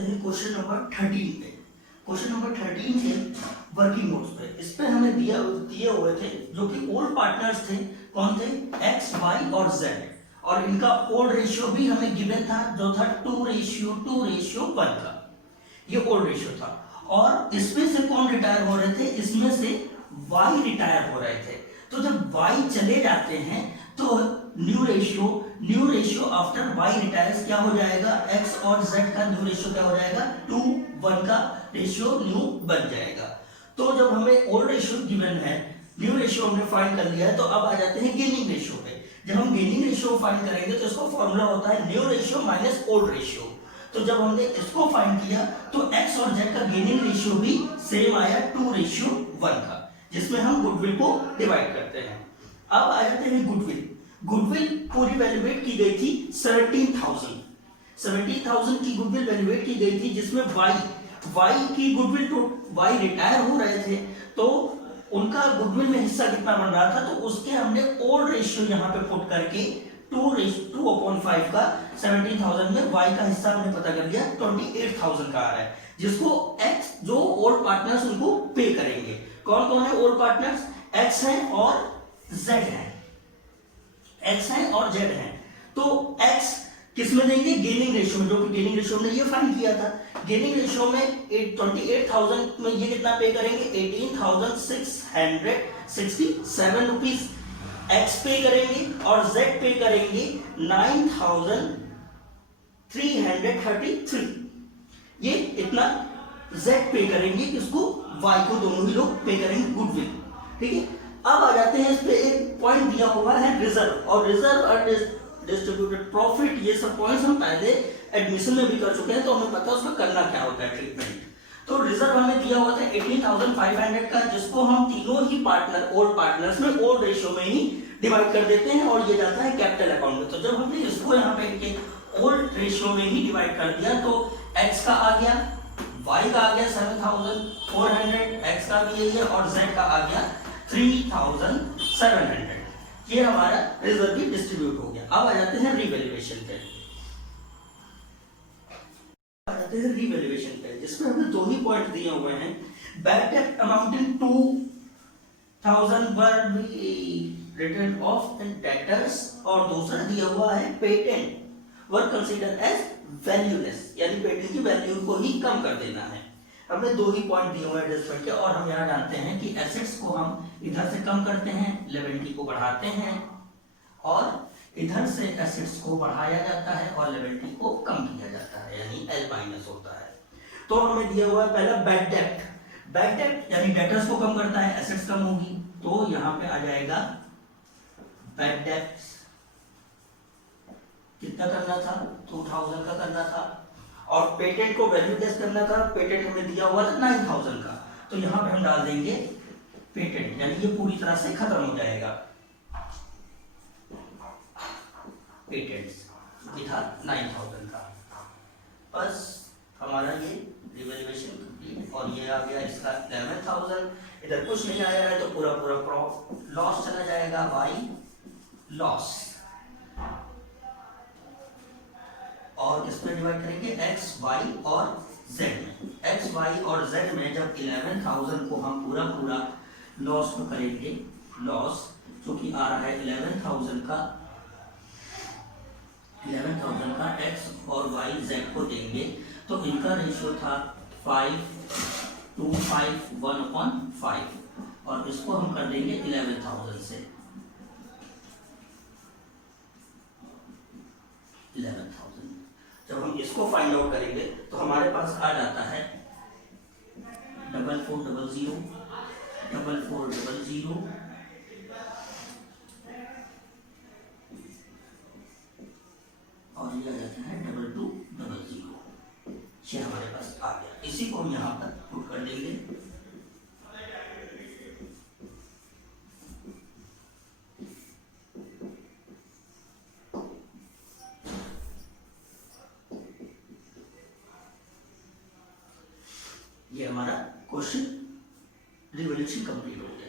जाते हैं question number 13 पे। क्वेश्चन नंबर 13 है वर्किंग नोट्स पे। इस पे हमें दिए हुए थे जो कि ओल्ड पार्टनर्स थे। कौन थे? एक्स, वाई और जेड। और इनका ओल्ड रेशियो भी हमें गिवन था जो था 2:1 का। ये ओल्ड रेशियो था। और इसमें से कौन रिटायर हो रहे थे? इसमें से वाई रिटायर हो रहे थे। तो जब वाई चले जाते हैं तो new ratio after Y retires क्या हो जाएगा? एक्स और जेड का न्यू रेशियो क्या हो जाएगा? 2:1 का रेशियो न्यू बन जाएगा। तो जब हमें ओल्ड रेशियो गिवन है, न्यू रेशियो हमने फाइंड कर लिया है, तो अब आ जाते हैं गेनिंग रेशियो पे। जब हम गेनिंग रेशियो फाइंड करेंगे तो इसका फॉर्मूला होता है new ratio minus old ratio. तो जब हमने इसको फाइंड किया तो एक्स और जेड का गेनिंग रेशियो भी सेम आया 2:1 का, जिसमें हम गुडविल को डिवाइड करते हैं। अब आ जाते हैं गुडविल पूरी वैल्यूएट की गई थी 17,000 की गुडविल वैल्यूएट की गई थी, जिसमें वाई की गुडविल तो वाई रिटायर हो रहे थे तो उनका गुडविल में हिस्सा कितना बन रहा था, तो उसके हमने ओल्ड रेशियो यहाँ पे पुट करके 2:5 का 17,000 में वाई का हिस्सा हमने पता कर लिया 28,000 का आ रहा है, जिसको एक्स जो ओल्ड पार्टनर्स उनको पे करेंगे। कौन कौन है ओल्ड पार्टनर्स? एक्स है और जेड है। एक्स है और जेड है। तो एक्स किस में देंगे? गेनिंग रेशियो में, जो कि गेनिंग रेशियो में ये फाइंड किया था। गेनिंग रेशियो में 28,000 में ये कितना पे करेंगे? 18,667 रुपीज एक्स पे करेंगे और जेड पे करेंगे 9,333। ये इतना जेड पे करेंगे, किसको? वाई को। दोनों ही लोग पे करेंगे गुडविल। ठीक है। अब आ जाते हैं इस पे एक पॉइंट दिया हुआ है रिजर्व और डिस्ट्रीब्यूटेड प्रॉफिट। ये सब पॉइंट्स हम पहले एडमिशन में भी कर चुके हैं, तो हमें पता है उसका करना क्या होता है ट्रीटमेंट। तो रिजर्व हमें दिया हुआ था 18,500 का, जिसको हम तीनों ही ओल्ड पार्टनर्स में ओल्ड रेशियो में ही डिवाइड कर देते हैं और ये जाता है कैपिटल अकाउंट में। तो जब हमने इसको यहाँ पे ओल्ड रेशियो में ही डिवाइड कर दिया तो एक्स का आ गया, वाई का आ गया 7,400, एक्स का भी यही है और जेड का आ गया 3,700। ये हमारा रिजर्व भी डिस्ट्रीब्यूट हो गया। अब आ जाते हैं रिवैल्यूएशन पे। जिसमें हमने दो ही पॉइंट दिए हुए हैं। Bad debt amounting 2,000 were return of debtors और दूसरा दिया हुआ है पेटेंट वर कंसीडर एज वैल्यूलेस, यानी पेटेंट की वैल्यू को ही कम कर देना है। हमने दो ही पॉइंट दिए हुए हैं एडजस्टमेंट के, और हम यहाँ जानते हैं कि एसेट्स को हम इधर से कम करते हैं, लिएबिलिटी को बढ़ाते हैं, और इधर से एसेट्स को बढ़ाया जाता है और लिएबिलिटी को कम किया जाता है, यानी L माइनस होता है। तो हमें दिया हुआ है पहला बैड डेट यानी डेटर्स को कम करता है, एसेट्स कम होगी, तो यहाँ पे आ जाएगा बैड डेट्स। कितना करना था? 2,000 का करना था। और पेटेंट को वैल्यूलेस करना था, पेटेंट हमें दिया हुआ था 9,000 का, तो यहाँ पे हम डाल देंगे पेटेंट, यानी ये पूरी तरह से खत्म हो जाएगा। पेटेंट्स ये था 9,000 का। बस हमारा ये रिवैल्यूएशन कंप्लीट, और ये आ गया इसका 11,000। इधर कुछ नहीं आया है तो पूरा लॉस चला जाएगा, वाई लॉस, और इसमें डिवाइड करेंगे एक्स, वाई और जेड में। एक्स, वाई और जेड में जब 11,000 को हम पूरा लॉस को करेंगे, लॉस जो कि आ रहा है 11,000 का एक्स और वाई जेड को देंगे, तो इनका रेशियो था 5:5, 1/5, और इसको हम कर देंगे 11,000 से 11,000। जब हम इसको फाइंड आउट करेंगे तो हमारे पास आ जाता है 4400, 4400, और ये आ जाता है 2200। ये हमारे पास आ गया। इसी को हम यहाँ पर पुट कर देंगे। ये हमारा क्वेश्चन रिवैल्यूएशन कंप्लीट हो गया।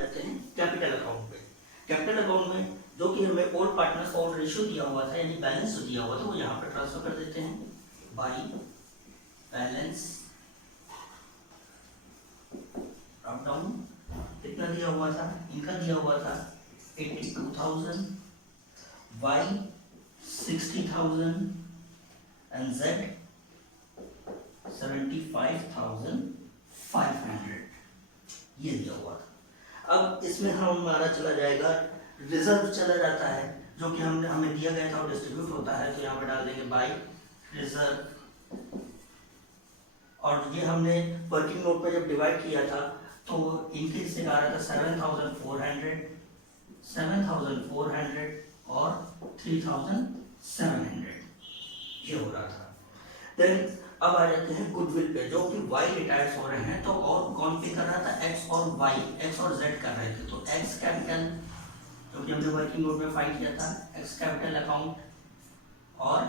कहते हैं कैपिटल अकाउंट पे। कैपिटल अकाउंट में जो कि हमें ओल्ड पार्टनर्स ओल्ड रेशियो दिया हुआ था, यानी बैलेंस जो दिया हुआ था, वो यहाँ पे ट्रांसफर कर देते हैं बाई बैलेंस ड्रॉप डाउन कितना दिया हुआ था, इनका दिया हुआ था 82,000, y 60,000 and z 75,500 ये दिया हुआ था। अब इसमें हमारा चला जाएगा रिजर्व चला जाता है, जो कि हमें दिया गया था और डिस्ट्रीब्यूट होता है, तो यहाँ पर डाल देंगे बाय रिजर्व। और ये हमने वर्किंग नोट पे जब डिवाइड किया था तो इनके से आ रहा था 7,400 और 3,700 ये हो रहा था। देन अब आ जाते हैं गुडविल पे, जो कि y रिटायर्स हो रहे हैं, तो और कौन पे कर रहा था, x और y, x और z कर रहे थे। तो x कैपिटल जो कि हमने वर्किंग नोट में फाइंड किया था, x कैपिटल अकाउंट और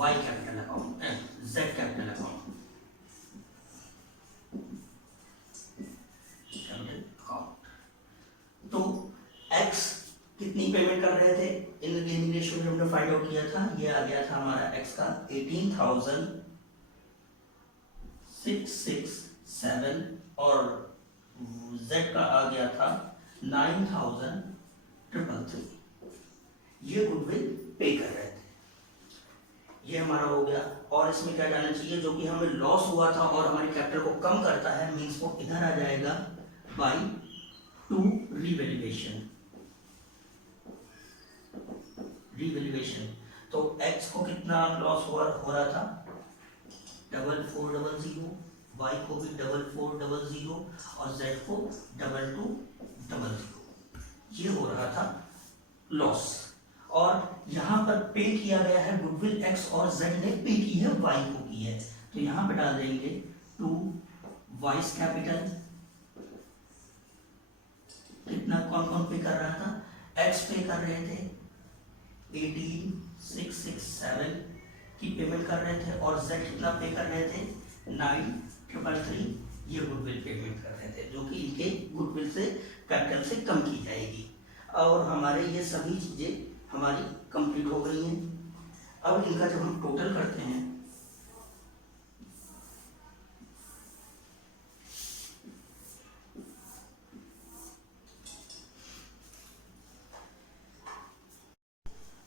y capital account, z capital account. तो x कितनी पेमेंट कर रहे थे, इन गेमिंग रेशियो जो हमने फाइंड आउट किया था, ये आ गया था हमारा x का 18,667 और z का आ गया था 9,333। ये गुडविल पे कर रहे थे, ये हमारा हो गया। और इसमें क्या जाना चाहिए, जो कि हमें लॉस हुआ था और हमारे कैपिटल को कम करता है, मींस वो इधर आ जाएगा बाय टू रिवैल्यूएशन। तो x को कितना लॉस हो रहा था, 4400, y को भी 4400 और z को 2200, ये हो रहा था लॉस। और यहाँ पर पे किया गया है गुडविल x और z ने पे की है y को की है, तो यहाँ पे डाल देंगे टू वाइस कैपिटल। कितना कौन कौन पे कर रहा था, x पे कर रहे थे 18,667 की पेमेंट कर रहे थे और z कितना पे कर रहे थे 9,333, ये गुडविल पेमेंट कर रहे थे, जो कि इनके गुडविल से कैपिटल से कम की जाएगी। और हमारे ये सभी चीजें हमारी कंप्लीट हो गई हैं। अब इनका जब हम टोटल करते हैं,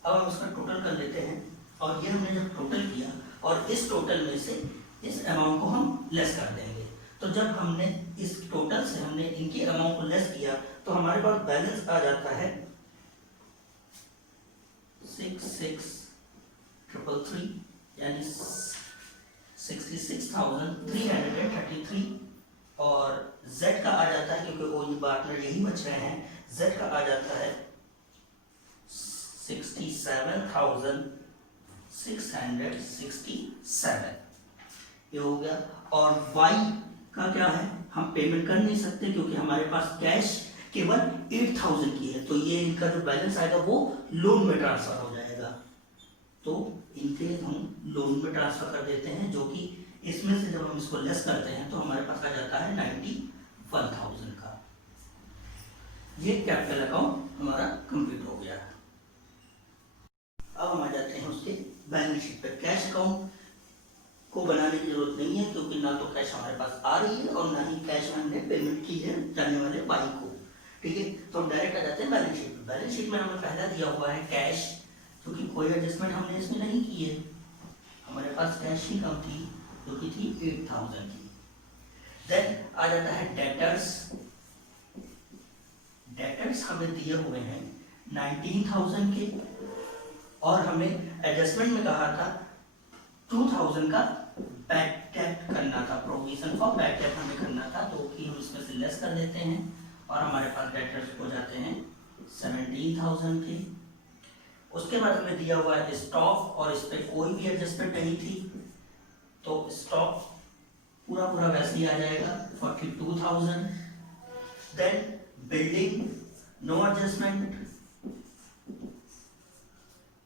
अब हम इसका टोटल कर लेते हैं। और ये हमने जब टोटल किया और इस टोटल में से इस अमाउंट को हम लेस कर देंगे, तो जब हमने इस टोटल से हमने इनकी अमाउंट को लेस किया तो हमारे पास बैलेंस आ जाता है 66,333 यानी 66,333। और z का आ जाता है, क्योंकि वो ये पार्टनर यही बच रहे हैं, z का आ जाता है 67,667, ये हो गया। और y का क्या है, हम पेमेंट कर नहीं सकते क्योंकि हमारे पास कैश केवल 8,000 की है, तो ये इनका जो बैलेंस आएगा वो लोन में ट्रांसफर हो जाएगा, तो इनके हम लोन में ट्रांसफर कर देते हैं, जो कि इसमें से जब हम इसको लेस करते हैं तो हमारे पास आ जाता है 91,000 का। ये कैपिटल अकाउंट हमारा कंप्लीट हो गया। अब हम आ जाते हैं उसके बैलेंस शीट पे। कैश अकाउंट को बनाने की जरूरत नहीं है, क्योंकि ना तो कैश हमारे पास आ रही है और ना ही कैश हमने पेमेंट की है जाने वाले बाई को, ठीक है। तो हम डायरेक्ट आ जाते हैं बैलेंस शीट पे। बैलेंस शीट में हमें पहला दिया हुआ है कैश, क्योंकि कोई एडजस्टमेंट हमने इसमें नहीं की है, हमारे पास कैश ही कम थी, जो कि थी 8,000 की। देन आ जाता है डेटर्स। डेटर्स हमें दिए हुए हैं 19,000 के, और हमने एडजस्टमेंट में कहा था 2,000 का बैड डेट करना था, प्रोविजन फॉर बैड डेट हमें करना था, तो कि हम इसमें से लेस कर देते हैं और हमारे पास डेटर्स हो जाते हैं 17,000 के। उसके बाद हमें दिया हुआ है स्टॉक, और इस पर कोई भी एडजस्टमेंट नहीं थी, तो स्टॉक पूरा पूरा वैसे ही आ जाएगा 42,000। देन बिल्डिंग नो एडजस्टमेंट,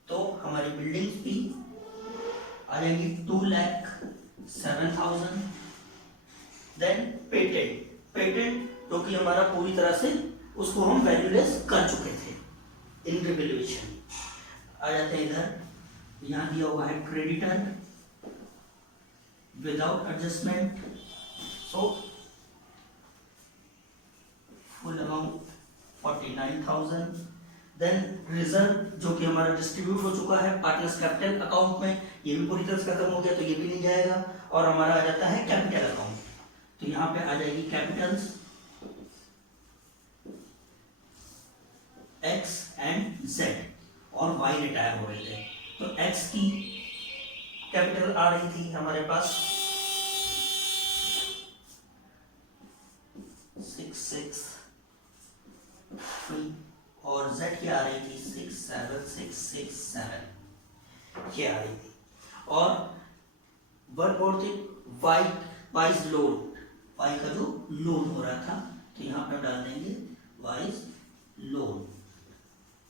तो हमारी बिल्डिंग भी आ जाएगी 2,07,000। देन पेटेंट जो कि हमारा पूरी तरह से उसको हम वैल्यूलेस कर चुके थे इन रिवैल्यूएशन। आ जाते हैं इधर, यहाँ दिया हुआ है creditor without adjustment, so full amount 49,000. Then reserve जो कि हमारा डिस्ट्रीब्यूट हो चुका है पार्टनर्स कैपिटल अकाउंट में, ये भी पूरी तरह से खत्म हो गया, तो ये भी नहीं जाएगा। और हमारा आ जाता है कैपिटल अकाउंट, तो यहाँ पे आ जाएगी कैपिटल्स एक्स एंड जेड और वाई रिटायर हो रहे थे, तो एक्स की कैपिटल आ रही थी हमारे पास 663 और z की आ रही थी 67667 ये आ रही थी। और वन और थी वाइज लोन, वाई का जो लोन हो रहा था, तो यहाँ पे डाल देंगे वाइज लोन,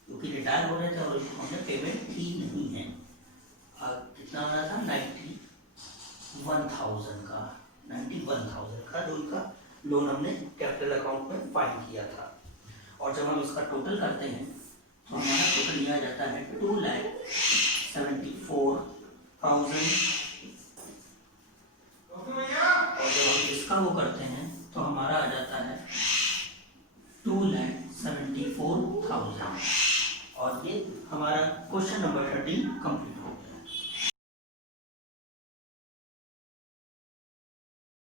क्योंकि रिटायर हो रहे थे और हमने पेमेंट की नहीं है। कितना आ रहा था 91,000 का जो इनका लोन हमने कैपिटल अकाउंट में फाइल किया था। और जब हम इसका टोटल करते हैं तो हमारा टोटल लिया जाता है 2,74,000। और जब हम इसका वो करते हैं तो हमारा आ जाता है 2,74,000। और ये हमारा क्वेश्चन नंबर 13 कंप्लीट।